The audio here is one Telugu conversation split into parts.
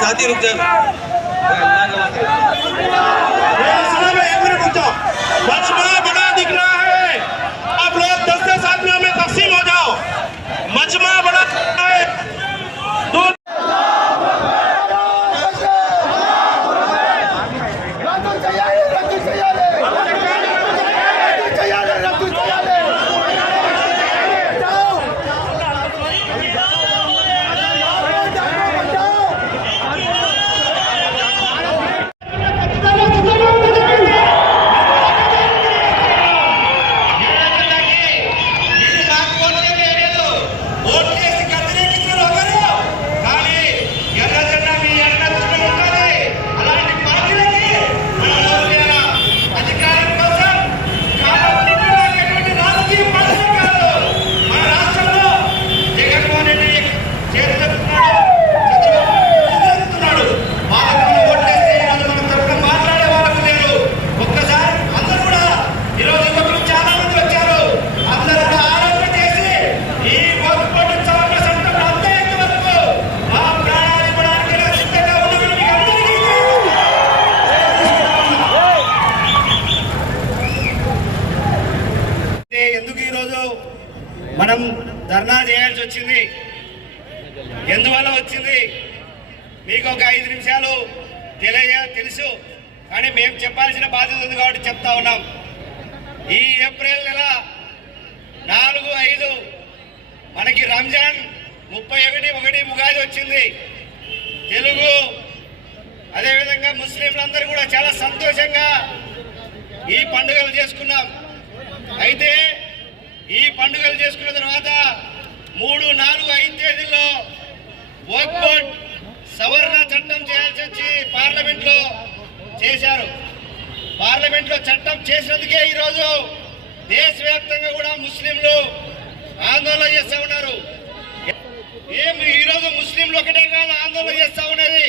साथी रुक जा मजमा बड़ा दिख रहा है, आप लोग 10-10 आदमियों में तकसीम हो जाओ। मजमा बड़ा है, మనం ధర్నా చేయాల్సి వచ్చింది. ఎందువల్ల వచ్చింది మీకు ఒక 5 నిమిషాలు తెలుసు, కానీ మేము చెప్పాల్సిన బాధ్యత ఉంది కాబట్టి చెప్తా ఉన్నాం. ఈ ఏప్రిల్ నెల 4-5 మనకి రంజాన్, 31 ఉగాది వచ్చింది. తెలుగు అదేవిధంగా ముస్లింలందరూ కూడా చాలా సంతోషంగా ఈ పండుగలు చేసుకున్నాం. అయితే ఈ పండుగలు చేసుకున్న తర్వాత 3, 4, 5 తేదీల్లో వక్ఫ్ బోర్డ్ సవరణ చట్టం చేయాల్సి వచ్చి పార్లమెంట్లో చేశారు. పార్లమెంట్లో చట్టం చేసినందుకే ఈరోజు దేశవ్యాప్తంగా కూడా ముస్లింలు ఆందోళన చేస్తూ ఉన్నారు. ఈరోజు ముస్లింలు ఒకటే కాదు ఆందోళన చేస్తూ ఉన్నది,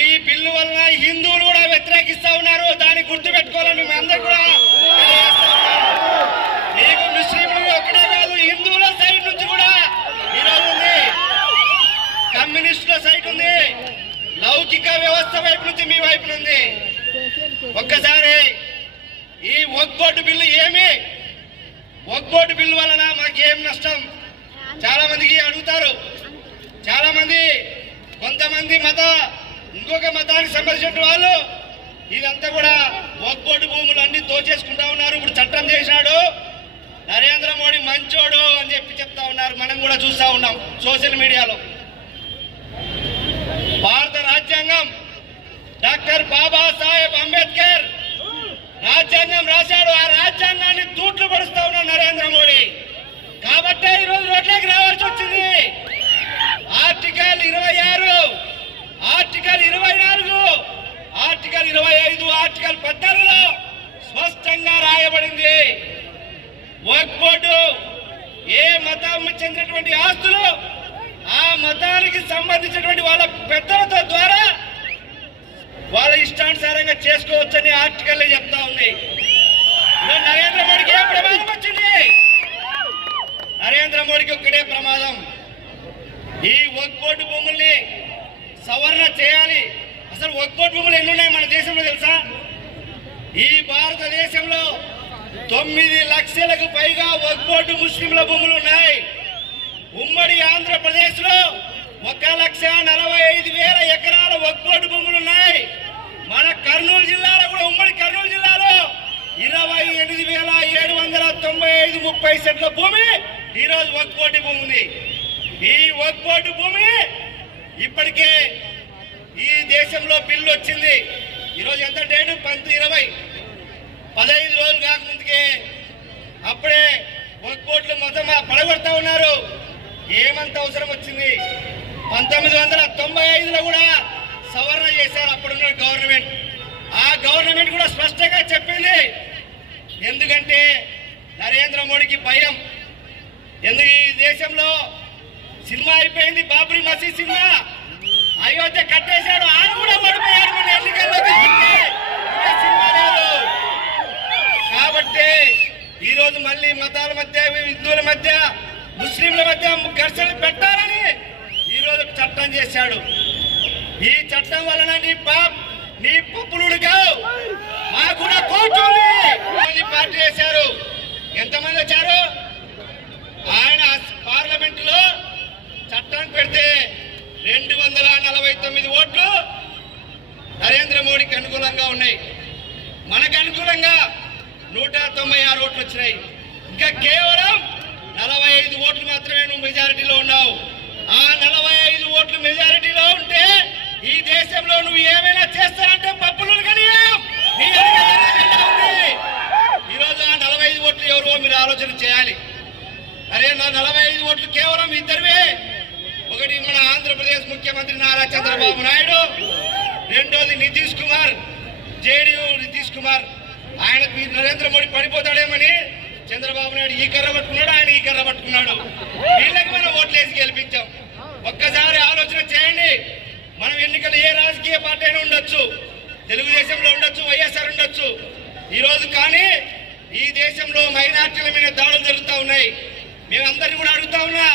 ఈ బిల్లు వలన హిందువులు కూడా వ్యతిరేకిస్తూ ఉన్నారు. దాన్ని గుర్తుపెట్టుకోవాలని మేము అందరూ కూడా మీకు ముస్లింలు ఒకటే కాదు హిందువుల సైడ్ నుంచి కూడా ఈరోజు ఉంది, కమ్యూనిస్టుల సైడ్ ఉంది, లౌకిక వ్యవస్థ వైపు నుంచి మీ వైపు ఉంది. ఒక్కసారి ఈ వక్ఫ్ బిల్లు ఏమి, వక్ఫ్ బిల్లు వలన మాకేం నష్టం? చాలా మందికి అడుగుతారు. చాలా మంది కొంతమంది ఇంకొక మతానికి సంబంధించిన వాళ్ళు ఇదంతా కూడా వక్ఫ్ భూములు అన్ని దోచేసుకుంటా ఉన్నారు. ఇప్పుడు చట్టం చేశాడు, నరేంద్ర మోడీ మంచోడు అని చెప్తా ఉన్నారు. మనం కూడా చూస్తా ఉన్నాం సోషల్ మీడియాలో. భారత రాజ్యాంగం డాక్టర్ బాబాసాహెబ్ అంబేద్కర్ రాజ్యాంగం రాశాడు. ఆ రాజ్యాంగాన్ని తూట్లు పడుస్తా ఉన్నాడు నరేంద్ర మోడీ. కాబట్టే ఈరోజు రోడ్లోకి రావాల్సి వచ్చింది. ఆర్టికల్ 26, ఆర్టికల్ 24, ఆర్టికల్ 25, ఆర్టికల్ 14లో స్పష్టంగా రాయబడింది, వక్ఫ్ బోర్డు ఏ మతం చెందినటువంటి ఆస్తులు ఆ మతానికి సంబంధించినటువంటి వాళ్ళ పెద్దలతో ద్వారా వాళ్ళ ఇష్టానుసారంగా చేసుకోవచ్చని ఆర్టికల్ చెప్తా ఉంది. నరేంద్ర మోడీకి ఏ ప్రమాదం వచ్చింది? నరేంద్ర మోడీకి ఒక్కడే ప్రమాదం. ఈ వక్ఫ్ బోర్డు భూముల్ని సవరణ చేయాలి. అసలు వక్ఫ్ బోర్డు భూములు ఎన్ని ఉన్నాయి మన దేశంలో తెలుసా? ఈ భారతదేశంలో 9 లక్షలకు పైగా వక్ఫ్ బోర్డు ముస్లింల భూములు ఉన్నాయి. ఉమ్మడి ఆంధ్రప్రదేశ్ లో 1,45,000 ఎకరాల వక్ఫ్ బోర్డు భూములు ఉన్నాయి. మన కర్నూలు జిల్లాలో కూడా, ఉమ్మడి కర్నూలు జిల్లాలో 28,795 30 సెంట్ల భూమి ఈరోజు వక్ఫ్ బోర్డు భూమి ఉంది. ఈ వక్ఫ్ బోర్డు భూమి ఇప్పటికే ఈ దేశంలో బిల్లు వచ్చింది. ఈరోజు ఎంత డేటు? 20 15 రోజులు కాకముందుకే అప్పుడే వక్ఫ్ బోర్డులు మొత్తం పడగొడతా ఉన్నారు. ఏమంత అవసరం వచ్చింది? 1995లో కూడా సవరణ చేశారు అప్పుడున్న గవర్నమెంట్. ఆ గవర్నమెంట్ కూడా స్పష్టంగా చెప్పింది. ఎందుకంటే నరేంద్ర మోడీకి భయం. ఎందుకు? ఈ దేశంలో సినిమా అయిపోయింది, బాబ్రీ మసీద్ సినిమా. అయోధ్య కట్టేశాడు, ఆయన కూడా పడిపోయాడు మన ఎన్నికల్లో. సినిమా లేదు కాబట్టి ఈరోజు మళ్ళీ మతాల మధ్య, హిందువుల మధ్య, ముస్లింల మధ్య ఘర్షణలు పెట్టాలని ఈరోజు చట్టం చేశాడు. ఈ చట్టం వలన నీ పప్పులుడు కావు, మాకు కూడా కోర్టు ఉంది. పార్టీ చేశారు. ఎంతమంది వచ్చారు? ఆయన పార్లమెంటులో చట్టం పెడితే 249 ఓట్లు నరేంద్ర మోడీకి అనుకూలంగా ఉన్నాయి. మనకు అనుకూలంగా 196 ఓట్లు వచ్చినాయి. ఇంకా కేవలం 45 ఓట్లు మాత్రమే నువ్వు మెజారిటీలో ఉన్నావు. ఆ 45 ఓట్లు మెజారిటీలో ఉంటే ఈ దేశంలో నువ్వు ఏమైనా చేస్తానంటే పప్పులు కానీ ఈరోజు ఆ 45 ఓట్లు ఎవరో మీరు ఆలోచన చేయాలి. అరే నా 45 ఓట్లు కేవలం ఇద్దరివే. ఒకటి మన ఆంధ్రప్రదేశ్ ముఖ్యమంత్రి నారా చంద్రబాబు నాయుడు, రెండోది నితీష్ కుమార్, జేడీయూ నితీష్ కుమార్. ఆయనకు నరేంద్ర మోడీ పడిపోతాడేమని చంద్రబాబు నాయుడు ఈ కర్ర పట్టుకున్నాడు, ఆయన ఈ కర్ర పట్టుకున్నాడు. వీళ్ళకి మనం ఓట్లేసి గెలిపించాం. ఒక్కసారి ఆలోచన చేయండి. మనం ఎన్నికలు ఏ రాజకీయ పార్టీ అయినా ఉండొచ్చు, తెలుగుదేశంలో ఉండొచ్చు, వైఎస్ఆర్ ఉండొచ్చు ఈరోజు. కానీ ఈ దేశంలో మైనార్టీల మీద దాడులు జరుగుతూ ఉన్నాయి. మేమందరినీ కూడా అడుగుతా ఉన్నా,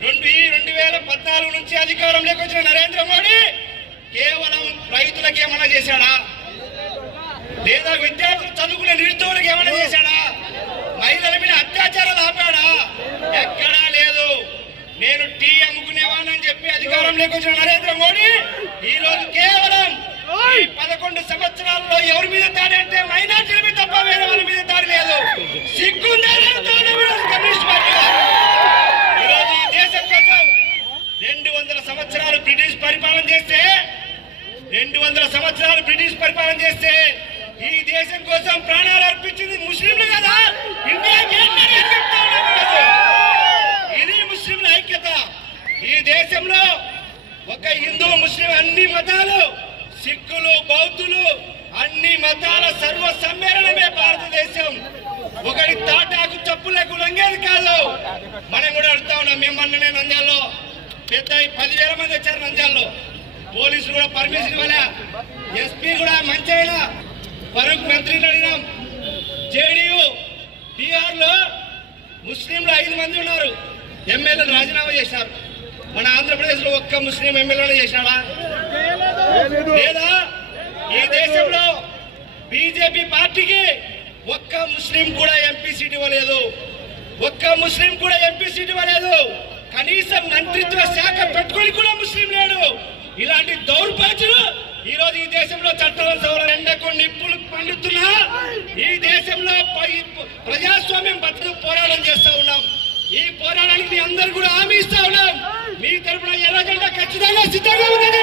2014 నుంచి అధికారంలోకి వచ్చిన నరేంద్ర మోడీ కేవలం రైతులకు ఏమైనా చేశాడా? లేదా విద్యార్థులు చదువుకునే నిరుద్యోగులకు ఏమైనా చేశాడా? మహిళల మీద అత్యాచారాలు ఆపాడా? ఎక్కడా లేదు. నేను టీ అమ్ముకునేవానని చెప్పి అధికారంలోకి వచ్చిన నరేంద్ర మోడీ ఈరోజు కేవలం 11 సంవత్సరాల్లో ఎవరి మీద దాడి అంటే మైనార్టీల మీద తప్ప వేరే వాళ్ళ మీద దాడి లేదు. సిగ్గుందా? కమ్యూనిస్ట్ పార్టీ ఈరోజు ఈ దేశం కోసం 200 సంవత్సరాలు బ్రిటిష్ పరిపాలన చేస్తే, 200 సంవత్సరాలు బ్రిటిష్ పరిపాలన చేస్తే ఈ దేశం కోసం ప్రాణాలు అర్పించింది ముస్లింలు కదా. ఇండియాకి ఇది ముస్లింల ఐక్యత. ఈ దేశంలో ఒక హిందూ, ముస్లిం అన్ని మతాలు, సిక్కులు, బౌద్ధులు అన్ని మతాల సర్వ సమ్మేళనమే భారతదేశం. ఒకటి తాటాకు చెప్పులకు లొంగేది కాదు. మనం కూడా అడుగుతా ఉన్నాం. మేమన్ననే నంద్యాలలో పెద్ద 10,000 మంది వచ్చారు. నంద్యాలలో పోలీసులు కూడా పర్మిషన్ ఇవ్వలే. ఎస్పీ కూడా మంచి అయినా ఫరూక్ మంత్రిని అడిగినాం. జేడీయూ బీహార్ లో ముస్లింలు 5 మంది ఉన్నారు. ఎమ్మెల్యేలు రాజీనామా చేశారు. మన ఆంధ్రప్రదేశ్ లో ఒక్క ముస్లిం ఎమ్మెల్యేలు చేశాడా? లేదా? ఈ దేశంలో బీజేపీ పార్టీకి ఒక్క ముస్లిం కూడా ఎంపీ సీట్ ఇవ్వలేదు. ఒక్క ముస్లిం కూడా ఎంపీ సీట్ ఇవ్వలేదు. కనీసం మంత్రిత్వ శాఖ పెట్టుకొని కూడా ముస్లిం లేడు. ఇలాంటి దౌర్భాగ్యులు ఈ రోజు ఈ దేశంలో చట్టం ఎండకు నిప్పులు పండుతున్నా ఈ దేశంలో ప్రజాస్వామ్యం బతుకు పోరాటం చేస్తా ఉన్నాం. ఈ పోరాటానికి మీ అందరూ కూడా హామీ ఇస్తా ఉన్నాం. మీ తరపున ఎర్రజెండా ఖచ్చితంగా సిద్ధంగా ఉందని